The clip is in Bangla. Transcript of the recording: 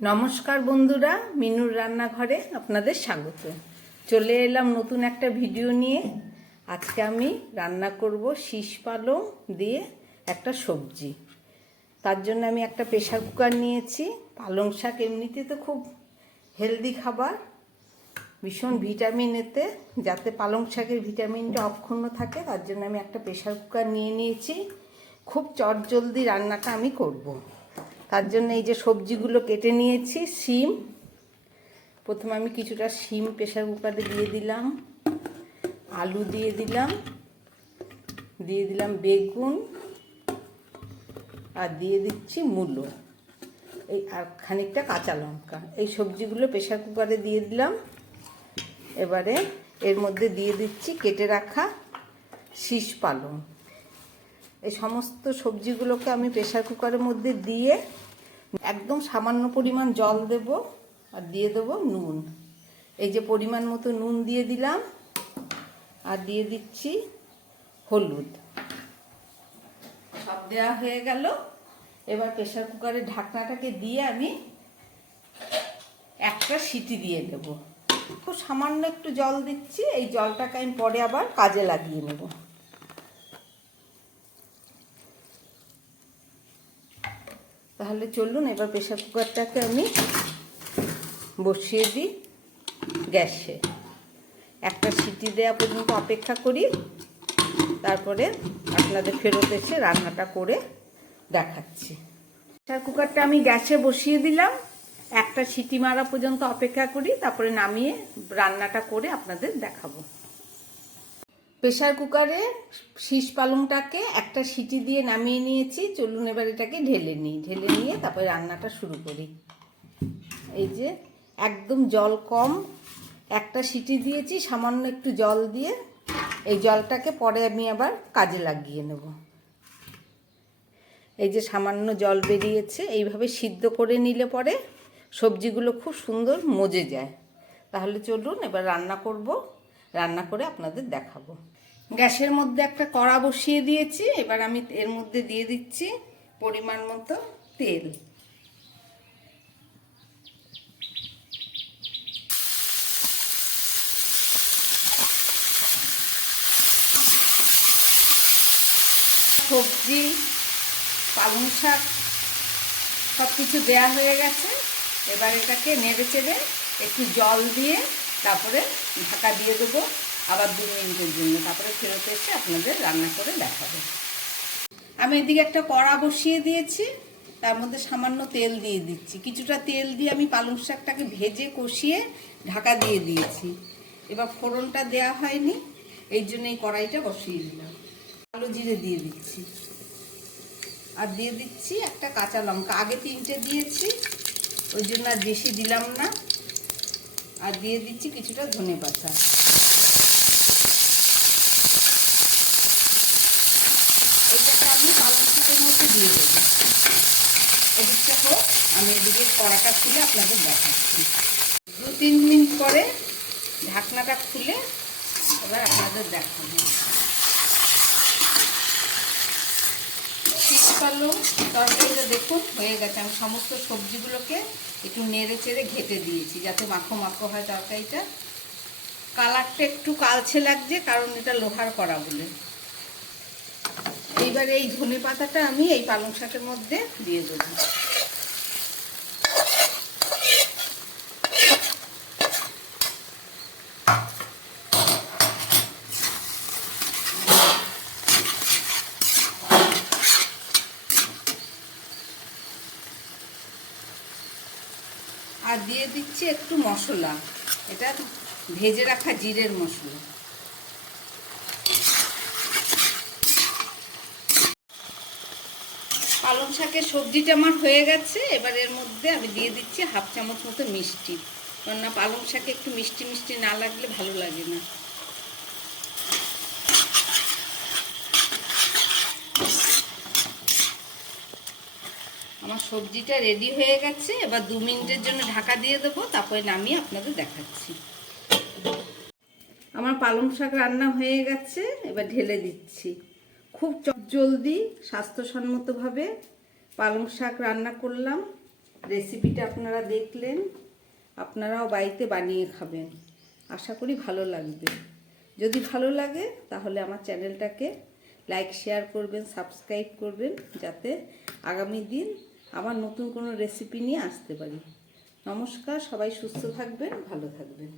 নমস্কার বন্ধুরা, মিনুর রান্নাঘরে আপনাদের স্বাগত। চলে এলাম নতুন একটা ভিডিও নিয়ে। আজকে আমি রান্না করব শীষ পালং দিয়ে একটা সবজি। তার জন্য আমি একটা প্রেশার কুকার নিয়েছি। পালং শাক এমনিতে তো খুব হেলদি খাবার। ভীষণ ভিটামিন এতে, যাতে পালং শাকের ভিটামিনটা অক্ষুণ্ণ থাকে, তার জন্য আমি একটা প্রেশার কুকার নিয়ে নিয়েছি। খুব চটজলদি রান্নাটা আমি করব। তার জন্য এই যে সবজিগুলো কেটে নিয়েছি, শিম। প্রথমে আমি কিছুটা শিম প্রেশার কুকারে দিয়ে দিলাম, আলু দিয়ে দিলাম দিয়ে দিলাম বেগুন, আর দিয়ে দিচ্ছি মূলো। এই আর খানিকটা কাঁচা লঙ্কা। এই সবজিগুলো প্রেশার কুকারে দিয়ে দিলাম। এবারে এর মধ্যে দিয়ে দিচ্ছি কেটে রাখা শীষ পালং। এই সমস্ত সবজিগুলোকে আমি প্রেশার কুকারের মধ্যে দিয়ে একদম সামান্য পরিমাণ জল দেব আর দিয়ে দেবো নুন। এই যে পরিমাণ মতো নুন দিয়ে দিলাম আর দিয়ে দিচ্ছি হলুদ। সব দেওয়া হয়ে গেল। এবার প্রেশার কুকারের ঢাকনাটাকে দিয়ে আমি একটা সিটি দিয়ে দেব। খুব সামান্য একটু জল দিচ্ছি, এই জলটাকে আমি পরে আবার কাজে লাগিয়ে নেব। তাহলে চলুন, এবার প্রেশার কুকারটাকে আমি বসিয়ে দিই গ্যাসে। একটা সিটি দেওয়া পর্যন্ত অপেক্ষা করি, তারপরে আপনাদের ফেরত এসে রান্নাটা করে দেখাচ্ছি। প্রেশার কুকারটা আমি গ্যাসে বসিয়ে দিলাম, একটা সিটি মারা পর্যন্ত অপেক্ষা করি, তারপরে নামিয়ে রান্নাটা করে আপনাদের দেখাবো। প্রেশার কুকারে শীষ পালংটাকে একটা সিটি দিয়ে নামিয়ে নিয়েছি, চলুন এবার এটাকে ঢেলে নিই। ঢেলে নিয়ে তারপরে রান্নাটা শুরু করি। এই যে একদম জল কম, একটা সিটি দিয়েছি, সামান্য একটু জল দিয়ে এই জলটাকে পরে আমি আবার কাজে লাগিয়ে নেব। এই যে সামান্য জল বেরিয়েছে, এইভাবে সিদ্ধ করে নিলে পরে সবজিগুলো খুব সুন্দর মজে যায়। তাহলে চলুন এবার রান্না করব, রান্না করে আপনাদের দেখাবো। গ্যাসের মধ্যে একটা কড়া বসিয়ে দিয়েছি, এবার আমি এর মধ্যে দিয়ে দিচ্ছি পরিমাণ মতো তেল। সবজি, পালং শাক সব কিছু দেওয়া হয়ে গেছে। এবার এটাকে নেড়ে চেড়ে একটু জল দিয়ে তারপরে ঢাকা দিয়ে দেবো। আবার দু মিনিটের জন্য। তারপরে ফেরত এসে আপনাদের রান্না করে দেখাবো। আমি এদিকে একটা কড়া বসিয়ে দিয়েছি, তার মধ্যে সামান্য তেল দিয়ে দিচ্ছি। কিছুটা তেল দিয়ে আমি পালং শাকটাকে ভেজে কষিয়ে ঢাকা দিয়ে দিয়েছি। এবার ফোড়নটা দেওয়া হয়নি, এই জন্য এই কড়াইটা বসিয়ে দিলাম। কালো জিরে দিয়ে দিচ্ছি। আর দিয়ে দিচ্ছি একটা কাঁচা লঙ্কা। আগে তিনটে দিয়েছি, ওই জন্য আর বেশি দিলাম না। আর দিয়ে দিচ্ছি কিছুটা ধনে পাতা এটাকে আমি পালং শাকের মধ্যে দিয়ে দেবো। এদিকটা হোক, আমি এদিকে কড়াটা খুলে আপনাদের দেখাচ্ছি। দু তিন মিনিট পরে ঢাকনাটা খুলে এবার আপনাদের দেখাবো। শীত পালং তরকারিটা দেখুন, হয়ে গেছে। আমি সমস্ত সবজিগুলোকে একটু নেড়ে চেড়ে ঘেটে দিয়েছি, যাতে মাখো মাখো হয় তরকারিটা। কালারটা একটু কালছে লাগছে, কারণ এটা লোহার করা বলে। এইবার এই ধনে পাতাটা আমি এই পালং শাকের মধ্যে দিয়ে দেবো। আর দিয়ে দিচ্ছি একটু মশলা। এটা ভেজে রাখা জিরের মশলা। পালং শাকের সবজিটা আমার হয়ে গেছে, এবার এর মধ্যে আমি দিয়ে দিচ্ছি হাফ চামচ মতো মিষ্টি। কেননা পালং শাকে একটু মিষ্টি মিষ্টি না লাগলে ভালো লাগে না। আমার সবজিটা রেডি হয়ে গেছে, এবার দু মিনিটের জন্য ঢাকা দিয়ে দেবো, তারপরে নামিয়ে আপনাদের দেখাচ্ছি। আমার পালং শাক রান্না হয়ে গেছে, এবার ঢেলে দিচ্ছি। খুব জলদি, স্বাস্থ্যসম্মতভাবে পালং শাক রান্না করলাম। রেসিপিটা আপনারা দেখলেন, আপনারাও বাড়িতে বানিয়ে খাবেন। আশা করি ভালো লাগবে। যদি ভালো লাগে, তাহলে আমার চ্যানেলটাকে লাইক, শেয়ার করবেন, সাবস্ক্রাইব করবেন, যাতে আগামী দিন আবার নতুন কোনো রেসিপি নিয়ে আসতে পারি। নমস্কার, সবাই সুস্থ থাকবেন, ভালো থাকবেন।